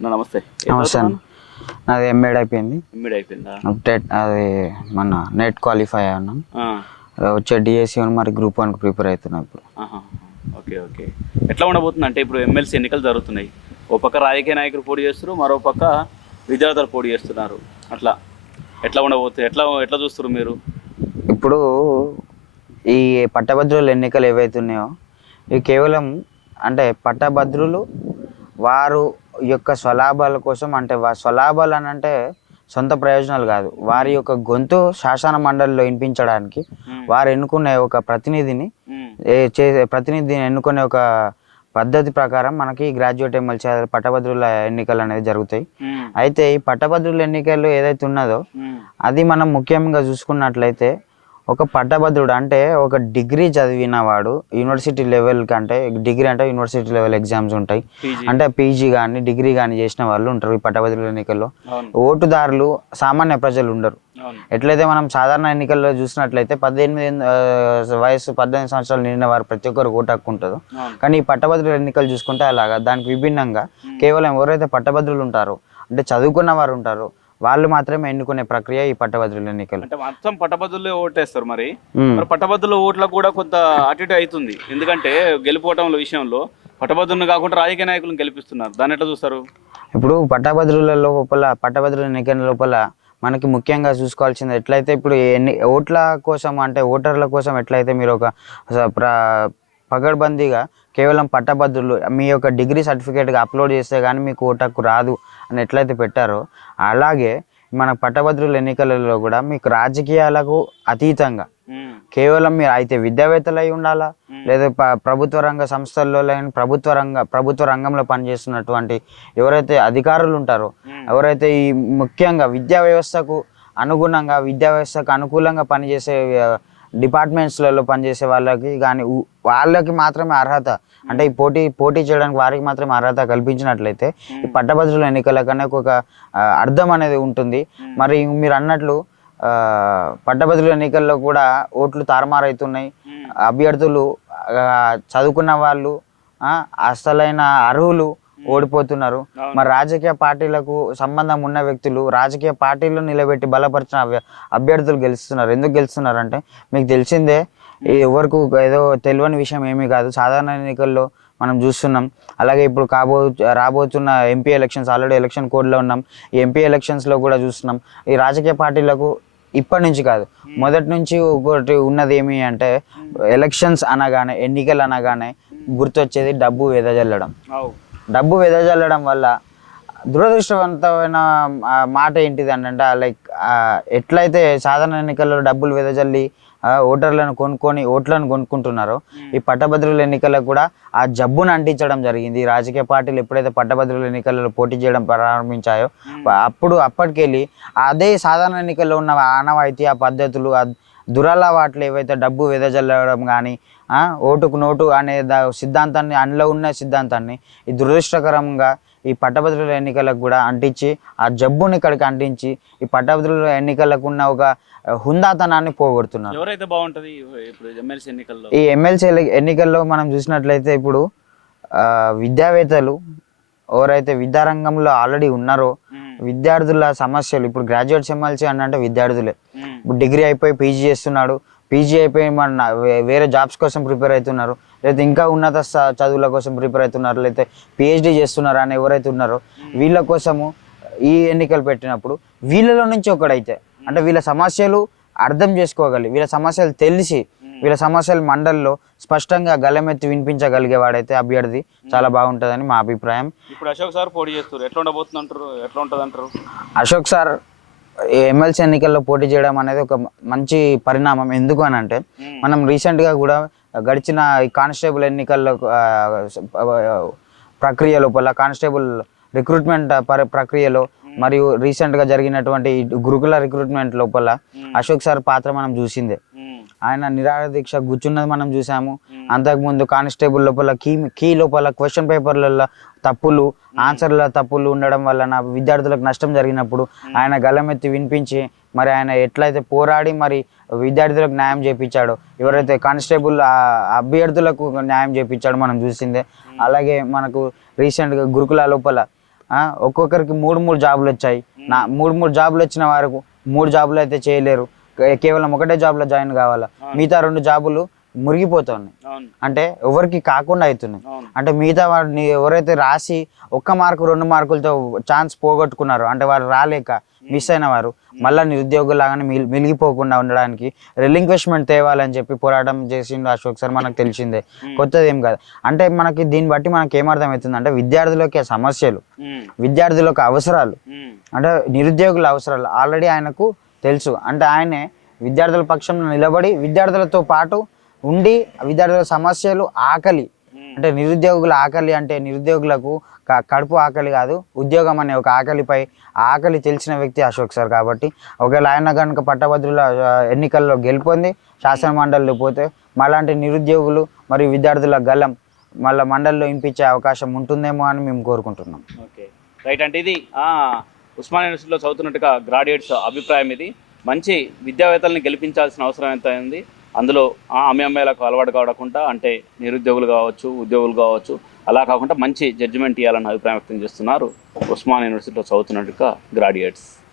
నమస్తే. నమస్తే అన్న. నాది ఎంఏడ్ అయిపోయింది. ఎంబీడ్ అయిపోయిందా? టెట్ అది మన నెట్ క్వాలిఫై ఆ, వచ్చే డిఎస్సి మరి గ్రూప్ వన్కి ప్రిపేర్ అవుతున్నా ఇప్పుడు. Okay okay. ఎట్లా ఉండబోతుంది? అంటే ఇప్పుడు ఎమ్మెల్సీ ఎన్నికలు జరుగుతున్నాయి. ఓ పక్క రాజకీయ నాయకులు పోటీ చేస్తారు మరో పక్క విద్యార్థులు పోటీ చేస్తున్నారు. అట్లా ఎట్లా ఉండబోతుంది? ఎట్లా ఎట్లా చూస్తారు మీరు? ఇప్పుడు ఈ పట్టభద్రుల ఎన్నికలు ఏవైతే ఉన్నాయో ఇవి కేవలం అంటే పట్టభద్రులు వారు యొక్క స్వలాభాల కోసం అంటే స్వలాభాలు అని అంటే సొంత ప్రయోజనాలు కాదు వారి యొక్క గొంతు శాసన మండలిలో వినిపించడానికి. వారు ఎన్నుకునే ఒక ప్రతినిధిని మ్మ్. ఏ చే ప్రతినిధిని ఎన్నుకునే ఒక పద్ధతి ప్రకారం మనకి గ్రాడ్యుయేట్ ఎమ్మెల్సీ పట్టభద్రుల ఎన్నికలు అనేది జరుగుతాయి. అయితే ఈ పట్టభద్రుల ఎన్నికలు ఏదైతే ఉన్నదో. అది మనం ముఖ్యంగా చూసుకున్నట్లయితే ఒక పట్టభద్రుడు అంటే ఒక డిగ్రీ చదివిన వాడు యూనివర్సిటీ లెవెల్ కంటే డిగ్రీ అంటే యూనివర్సిటీ లెవెల్ ఎగ్జామ్స్ ఉంటాయి. అంటే పీజీ కానీ డిగ్రీ కానీ చేసిన వాళ్ళు ఉంటారు ఈ పట్టభద్రుల ఎన్నికల్లో. ఓటుదారులు సామాన్య ప్రజలు ఉండరు. ఎట్లయితే మనం సాధారణ ఎన్నికల్లో చూసినట్లయితే పద్దెనిమిది వయసు పద్దెనిమిది సంవత్సరాలు నిండిన వారు ప్రతి ఒక్కరు ఓటు హక్కు ఉంటుంది. కానీ ఈ పట్టభద్రుల ఎన్నికలు చూసుకుంటే అలాగా దానికి విభిన్నంగా కేవలం ఎవరైతే పట్టభద్రులు ఉంటారో అంటే చదువుకున్న వారు ఉంటారో వాళ్ళు మాత్రమే ఎన్నుకునే ప్రక్రియ ఈ పట్టభద్రుల ఎన్నికలు. అంటే మొత్తం పట్టభద్రులే ఓటేస్తారు మరి. పట్టభద్రుల ఓట్లకు కూడా కొంత అటు ఇటు అవుతుంది. ఎందుకంటే గెలుపోవటం విషయంలో పట్టభద్రులను కాకుండా రాజకీయ నాయకులను గెలిపిస్తున్నారు. దాన్ని ఎట్లా చూస్తారు? ఇప్పుడు పట్టభద్రుల లోపల పట్టభద్రుల ఎన్నికల లోపల మనకి ముఖ్యంగా చూసుకోవాల్సింది ఎట్లయితే ఇప్పుడు ఎన్ని ఓట్ల కోసం అంటే ఓటర్ల కోసం ఎట్లయితే మీరు ఒక ప్ర పగడ్బందీగా కేవలం పట్టభద్రులు మీ యొక్క డిగ్రీ సర్టిఫికేట్గా అప్లోడ్ చేస్తే కానీ మీకు ఓటు హక్కు రాదు అని ఎట్లయితే పెట్టారో అలాగే మన పట్టభద్రుల ఎన్నికలలో కూడా మీకు రాజకీయాలకు అతీతంగా. కేవలం మీరు అయితే విద్యావేత్తలు అయి ఉండాలా. లేదా ప్రభుత్వ రంగ సంస్థల్లో లేని ప్రభుత్వ రంగ ప్రభుత్వ రంగంలో పనిచేస్తున్నటువంటి ఎవరైతే అధికారులు ఉంటారో. ఎవరైతే ఈ ముఖ్యంగా విద్యా వ్యవస్థకు అనుగుణంగా విద్యా వ్యవస్థకు అనుకూలంగా పనిచేసే డిపార్ట్మెంట్స్లలో పనిచేసే వాళ్ళకి కానీ వాళ్ళకి మాత్రమే అర్హత. అంటే ఈ పోటీ పోటీ చేయడానికి వారికి మాత్రమే అర్హత కల్పించినట్లయితే ఈ పట్టభద్రుల ఎన్నికల కన్నా ఒక అర్థం అనేది ఉంటుంది. మరి మీరు అన్నట్లు పట్టభద్రుల ఎన్నికల్లో కూడా ఓట్లు తారుమారవుతున్నాయి. అభ్యర్థులు చదువుకున్న వాళ్ళు అసలైన అర్హులు ఓడిపోతున్నారు. మరి రాజకీయ పార్టీలకు సంబంధం ఉన్న వ్యక్తులు రాజకీయ పార్టీలు నిలబెట్టి బలపరిచిన అభ్య- అభ్యర్థులు గెలుస్తున్నారు. ఎందుకు గెలుస్తున్నారు అంటే మీకు తెలిసిందే ఎవరికి ఏదో తెలియని విషయం ఏమీ కాదు. సాధారణ ఎన్నికల్లో మనం చూస్తున్నాం. అలాగే ఇప్పుడు కాబో రాబోతున్న ఎంపీ ఎలక్షన్స్ ఆల్రెడీ ఎలక్షన్ కోడ్లో ఉన్నాం. ఈ ఎంపీ ఎలక్షన్స్లో కూడా చూస్తున్నాం. ఈ రాజకీయ పార్టీలకు ఇప్పటి నుంచి కాదు మొదటి నుంచి ఒకటి ఉన్నది ఏమి అంటే ఎలక్షన్స్ అనగానే ఎన్నికలు అనగానే గుర్తొచ్చేది డబ్బు వెదజల్లడం. డబ్బు వెదజల్లడం వల్ల దురదృష్టవంతమైన మాట ఏంటిది అంటే లైక్ ఎట్లయితే సాధారణ ఎన్నికల్లో డబ్బులు వెదజల్లి ఓటర్లను కొనుక్కొని ఓట్లను కొనుక్కుంటున్నారో ఈ పట్టభద్రుల ఎన్నికలకు కూడా ఆ జబ్బును అంటించడం జరిగింది. రాజకీయ పార్టీలు ఎప్పుడైతే పట్టభద్రుల ఎన్నికలలో పోటీ చేయడం ప్రారంభించాయో అప్పుడు అప్పటికెళ్ళి అదే సాధారణ ఎన్నికల్లో ఉన్న ఆనవాయితీ ఆ పద్ధతులు దురలవాట్లు ఏవైతే డబ్బు వెదజల్లడం కానీ ఓటుకు నోటు అనే దా- సిద్ధాంతాన్ని అందులో ఉన్న సిద్ధాంతాన్ని ఈ దురదృష్టకరంగా ఈ పట్టభద్రుల ఎన్నికలకు కూడా అంటించి ఆ జబ్బుని ఇక్కడికి అంటించి ఈ పట్టభద్రుల ఎన్నికలకు ఉన్న ఒక హుందాతనాన్ని పోగొడుతున్నారు. ఎవరైతే బాగుంటది ఇప్పుడు ఎమ్మెల్సీ ఎన్నికల్లో? ఈ ఎమ్మెల్సీ ఎన్నికల్లో మనం చూసినట్లయితే ఇప్పుడు ఆ, విద్యావేత్తలు ఎవరైతే విద్యారంగంలో ఆల్రెడీ ఉన్నారో. విద్యార్థుల సమస్యలు ఇప్పుడు గ్రాడ్యుయేట్స్ ఎమ్మెల్సీ అని అంటే విద్యార్థులే డిగ్రీ అయిపోయి పీజీ చేస్తున్నాడు. పీజీ అయిపోయి మన వేరే జాబ్స్ కోసం ప్రిపేర్ అవుతున్నారు. లేదా ఇంకా ఉన్నత చదువుల కోసం ప్రిపేర్ అవుతున్నారు. లేదా పిహెచ్డి చేస్తున్నారు అని ఎవరైతే ఉన్నారో వీళ్ళ కోసము ఈ ఎన్నికలు పెట్టినప్పుడు వీళ్ళలో నుంచి ఒకడైతే అంటే వీళ్ళ సమస్యలు అర్థం చేసుకోగలి వీళ్ళ సమస్యలు తెలిసి వీళ్ళ సమస్యలు మండలిలో స్పష్టంగా గలమెత్తి వినిపించగలిగే వాడైతే అభ్యర్థి చాలా బాగుంటుందని మా అభిప్రాయం. ఇప్పుడు అశోక్ సార్ పోటీ చేస్తారు ఎట్లా ఉండబోతుంది అంటారు ఎట్లా ఉంటుంది అంటారు అశోక్ సార్ ఎమ్మెల్సీ ఎన్నికల్లో పోటీ చేయడం అనేది ఒక మంచి పరిణామం ఎందుకు అని అంటే. మనం రీసెంట్గా కూడా గడిచిన ఈ కానిస్టేబుల్ ఎన్నికల్లో ప్రక్రియ లోపల కానిస్టేబుల్ రిక్రూట్మెంట్ పర ప్రక్రియలో మరియు రీసెంట్గా జరిగినటువంటి గురుకుల రిక్రూట్మెంట్ లోపల. అశోక్ సార్ పాత్ర మనం చూసిందే. ఆయన నిరాహార దీక్ష కూర్చున్నది మనం చూసాము. అంతకుముందు కానిస్టేబుల్ లోపల కీ కీ లోపల క్వశ్చన్ పేపర్లలో తప్పులు ఆన్సర్ల తప్పులు ఉండడం వలన విద్యార్థులకు నష్టం జరిగినప్పుడు ఆయన గలమెత్తి వినిపించి మరి ఆయన ఎట్లయితే పోరాడి మరి విద్యార్థులకు న్యాయం చేపించాడో ఎవరైతే కానిస్టేబుల్ అభ్యర్థులకు న్యాయం చేపించాడో మనం చూసిందే. అలాగే మనకు రీసెంట్గా గురుకుల లోపల ఒక్కొక్కరికి మూడు మూడు జాబులు వచ్చాయి. నా మూడు మూడు జాబులు వచ్చిన వారికి మూడు జాబులు అయితే చేయలేరు. కేవలం ఒకటే జాబ్లో జాయిన్ కావాలా? మిగతా రెండు జాబులు మురిగిపోతున్నాయి. అంటే ఎవరికి కాకుండా అవుతున్నాయి అంటే మిగతా వాడిని ఎవరైతే రాసి ఒక్క మార్కు రెండు మార్కులతో ఛాన్స్ పోగొట్టుకున్నారో అంటే వారు రాలేక మిస్ అయిన వారు మళ్ళీ నిరుద్యోగులాగానే మిల్ మిలిగిపోకుండా ఉండడానికి రిలింక్వెస్ట్మెంట్ తేవాలని చెప్పి పోరాటం చేసిండు అశోక్ సార్ మనకు తెలిసిందే. కొత్తది ఏం కాదు. అంటే మనకి దీన్ని బట్టి మనకి ఏమర్థమవుతుంది అంటే విద్యార్థులకి సమస్యలు విద్యార్థులకు అవసరాలు అంటే నిరుద్యోగుల అవసరాలు. ఆల్రెడీ ఆయనకు తెలుసు. అంటే ఆయనే విద్యార్థుల పక్షంలో నిలబడి విద్యార్థులతో పాటు ఉండి విద్యార్థుల సమస్యలు ఆకలి. అంటే నిరుద్యోగుల ఆకలి అంటే నిరుద్యోగులకు కడుపు ఆకలి కాదు ఉద్యోగం అనే ఒక ఆకలిపై ఆకలి తెలిసిన వ్యక్తి అశోక్ సార్ కాబట్టి ఒకవేళ ఆయన కనుక పట్టభద్రుల ఎన్నికల్లో గెలుపొంది శాసన మండలిలో పోతే మాలాంటి నిరుద్యోగులు మరియు విద్యార్థుల గలం మళ్ళీ మండలిలో ఇంపించే అవకాశం ఉంటుందేమో అని మేము కోరుకుంటున్నాం. ఓకే. రైట్ అంటే ఇది ఉస్మాన్ యూనివర్సిటీలో చదువుతున్నట్టుగా గ్రాడ్యుయేట్స్ అభిప్రాయం ఇది. మంచి విద్యావేత్తలను గెలిపించాల్సిన అవసరం ఎంత ఉంది అందులో ఆ అమ్మాయిలకు అలవాటు కావకుండా అంటే నిరుద్యోగులు కావచ్చు ఉద్యోగులు కావచ్చు అలా కాకుండా మంచి జడ్జిమెంట్ ఇవ్వాలని అభిప్రాయం వ్యక్తం చేస్తున్నారు ఉస్మాన్ యూనివర్సిటీలో చదువుతున్నట్టుగా గ్రాడ్యుయేట్స్.